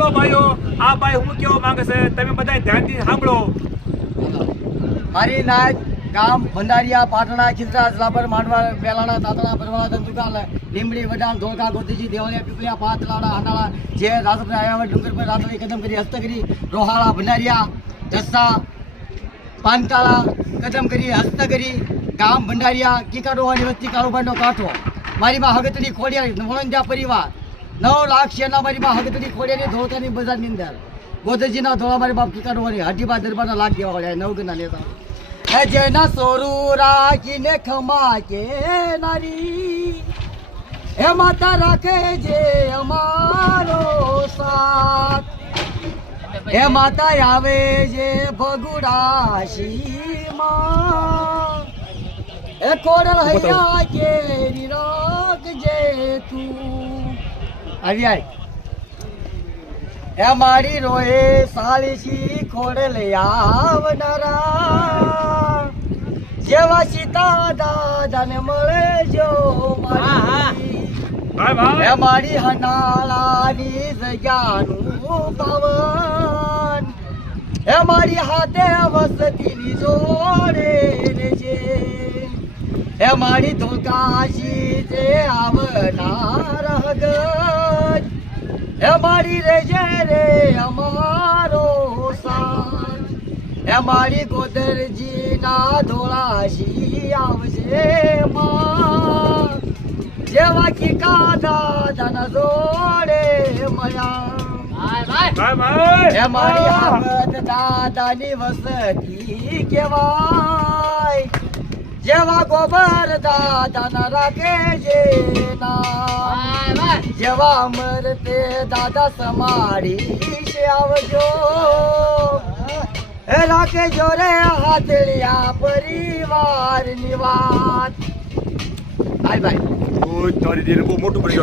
સાંભળો ભાઈઓ, આ ભાઈ હું કેવા માંગે છે તમે બધા ધ્યાનથી સાંભળો. મારી નાયક ગામ ભંડારીયા પાટણા ખીજરા જલાપર માંડવા વેલાણા તાતણા પરવાળા ધંધુકા લીમડી વડાણ ધોળકા ગોતીજી દેવળિયા પીપળિયા પાતલાડા હાંડાળા જે રાજપુર આવ્યા ડુંગર પર રાતડી કદમ કરી હસ્તગીરી રોહાળા ભંડારીયા જસ્સા પાનકાળા કદમ કરી હસ્તગીરી ગામ ભંડારીયા કીકાડોવાની વસ્તી કાળુભાઈનો કાંઠો મારી માં હગતડી ખોડિયારી વણંજા પરિવાર 9 લાખ શેરના મારી માં હગતડી ખોડિયારી ધોળકાની બજારની અંદર ગોદરજીના ધોળા મારી બાપ કીકાડોવાની હાટીબા દરબારના લાખ દેવા વાળા નવગણના નેતા હે જેના સોરું રાખીને ખમા કે નારી હે માતા રાખે જે અમારો સાથ હે માતા આવે જે ભગુડાશીમાં હે કોડલ હૈયા કે નિરોગ જે તું આવી આય હે મારી રોએ સાલીસી ખોડલ આવનારા જેવા સીતા દાદાને મળે જો મારી હે મારી હનાળાની જગ્યાનું પવન હે મારી હાથે વસતીની જોડે રેજે હે મારી ધોકાશી જે આવનાર હગત હે મારી રેજે રે અમારો સાથ હે મારી ગોદરજીના ધોળાશી આવજે માં જેવા કી કાદા દાના જોડે મળ્યા હે મારી હામદ દાદાની વસતી કેવાય જેવા ગોબર દાદાના રાખે છે ના જેવા અમર તે દાદા સમાડી છે આવજો હે રાખે જો રે હાથળિયા પરિવારની વાત બાય બાય. તારી દીને બહુ મોટું કરી